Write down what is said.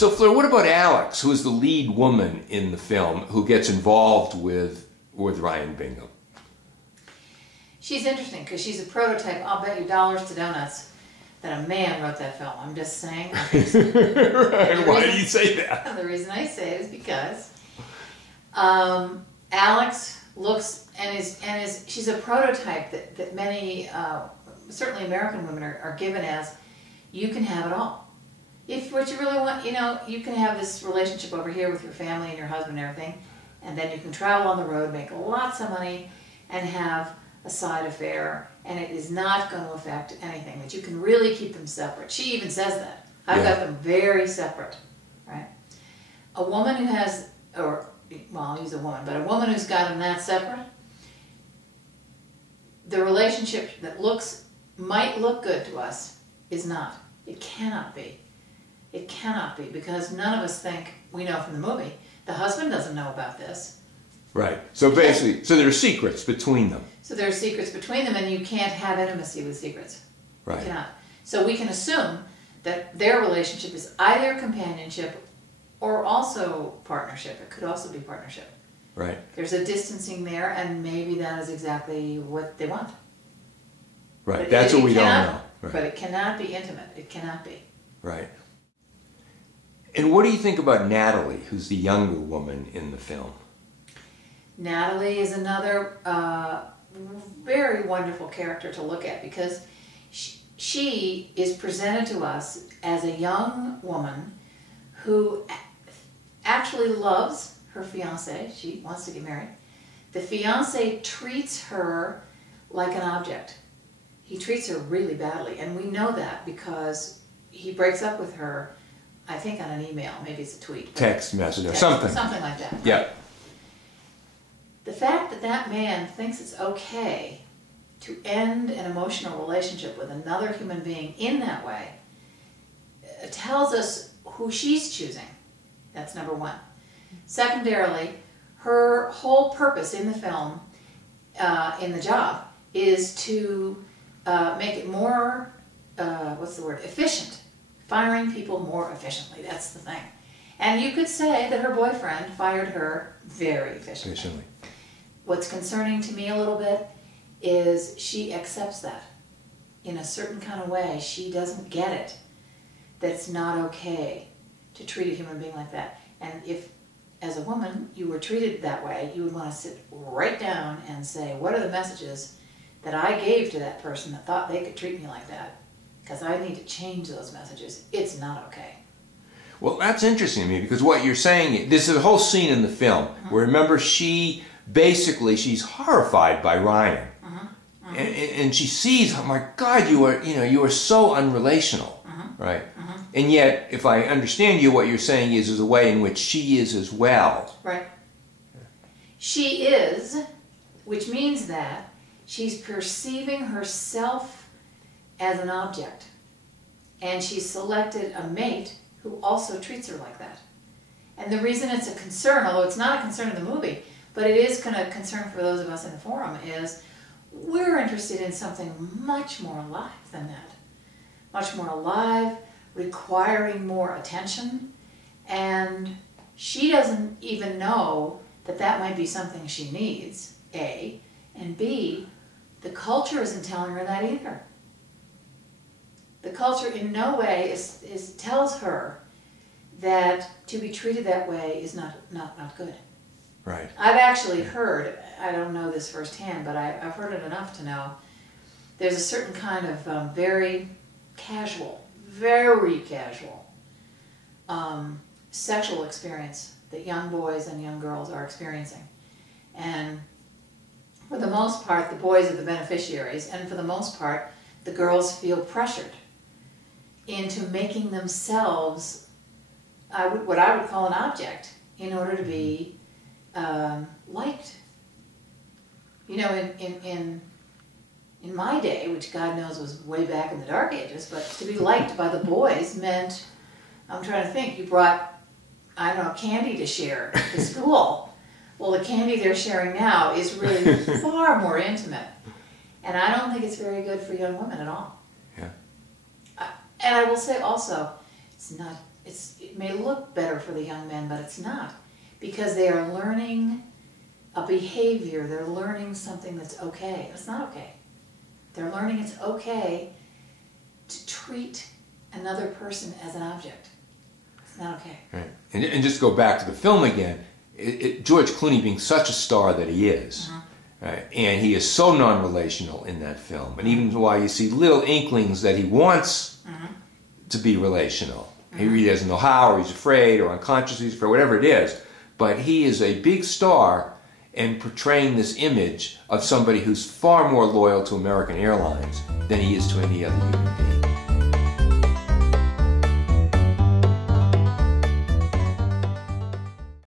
So Fleur, what about Alex, who is the lead woman in the film, who gets involved with Ryan Bingham? She's interesting because she's a prototype. I'll bet you dollars to donuts that a man wrote that film. I'm just saying. Right. Why do you say that? The reason I say it is because Alex looks and is she's a prototype that many, certainly American women are given as, you can have it all. If what you really want, you know, you can have this relationship over here with your family and your husband and everything, and then you can travel on the road, make lots of money, and have a side affair, and it is not going to affect anything, that you can really keep them separate. She even says that. I've got them very separate, right? A woman who has, or, well, I'll use a woman, but a woman who's got them that separate, the relationship that might look good to us is not. It cannot be. It cannot be, because none of us think, we know from the movie, the husband doesn't know about this. Right. So basically, so there are secrets between them. So there are secrets between them, and you can't have intimacy with secrets. Right. You cannot. So we can assume that their relationship is either companionship or also partnership. It could also be partnership. Right. There's a distancing there, and maybe that is exactly what they want. Right. But That's what we don't know. Right. But it cannot be intimate. It cannot be. Right. And what do you think about Natalie, who's the younger woman in the film? Natalie is another very wonderful character to look at, because she is presented to us as a young woman who actually loves her fiancé. She wants to get married. The fiancé treats her like an object. He treats her really badly, and we know that because he breaks up with her, I think on an email, maybe it's a tweet. Text message or something. Something like that. Right? Yeah. The fact that that man thinks it's okay to end an emotional relationship with another human being in that way tells us who she's choosing. That's number one. Secondarily, her whole purpose in the film, in the job, is to make it more, efficient. Firing people more efficiently, that's the thing. And you could say that her boyfriend fired her very efficiently. What's concerning to me a little bit is she accepts that in a certain kind of way. She doesn't get it, that it's not okay to treat a human being like that. And if, as a woman, you were treated that way, you would want to sit right down and say, what are the messages that I gave to that person that thought they could treat me like that? Because I need to change those messages. It's not okay. Well, that's interesting to me, because what you're saying, this is a whole scene in the film where, remember, she's horrified by Ryan, and she sees, oh my God, you are so unrelational, right? And yet, if I understand you, what you're saying is a way in which she is as well. Right. She is, which means that she's perceiving herself as an object, and she's selected a mate who also treats her like that. And the reason it's a concern, although it's not a concern in the movie, but it is kind of a concern for those of us in the forum, is we're interested in something much more alive than that. Much more alive, requiring more attention, and she doesn't even know that that might be something she needs, A, and B, the culture isn't telling her that either. The culture in no way tells her that to be treated that way is not good. Right. I've actually heard, I don't know this firsthand, but I've heard it enough to know, there's a certain kind of very casual sexual experience that young boys and young girls are experiencing. And for the most part, the boys are the beneficiaries, and for the most part, the girls feel pressured into making themselves what I would call an object in order to be liked. You know, in my day, which God knows was way back in the dark ages, but to be liked by the boys meant, I'm trying to think, you brought, I don't know, candy to share to school. Well, the candy they're sharing now is really far more intimate. And I don't think it's very good for young women at all. Yeah. And I will say also, it's not it may look better for the young men, but it's not. Because they are learning a behavior, they're learning something that's okay. It's not okay. They're learning it's okay to treat another person as an object. It's not okay. Right. And just go back to the film again, George Clooney being such a star that he is, right? And he is so non-relational in that film. And even while you see little inklings that he wants to be relational, he really doesn't know how, or he's afraid, or unconsciously he's afraid, whatever it is. But he is a big star in portraying this image of somebody who's far more loyal to American Airlines than he is to any other human being.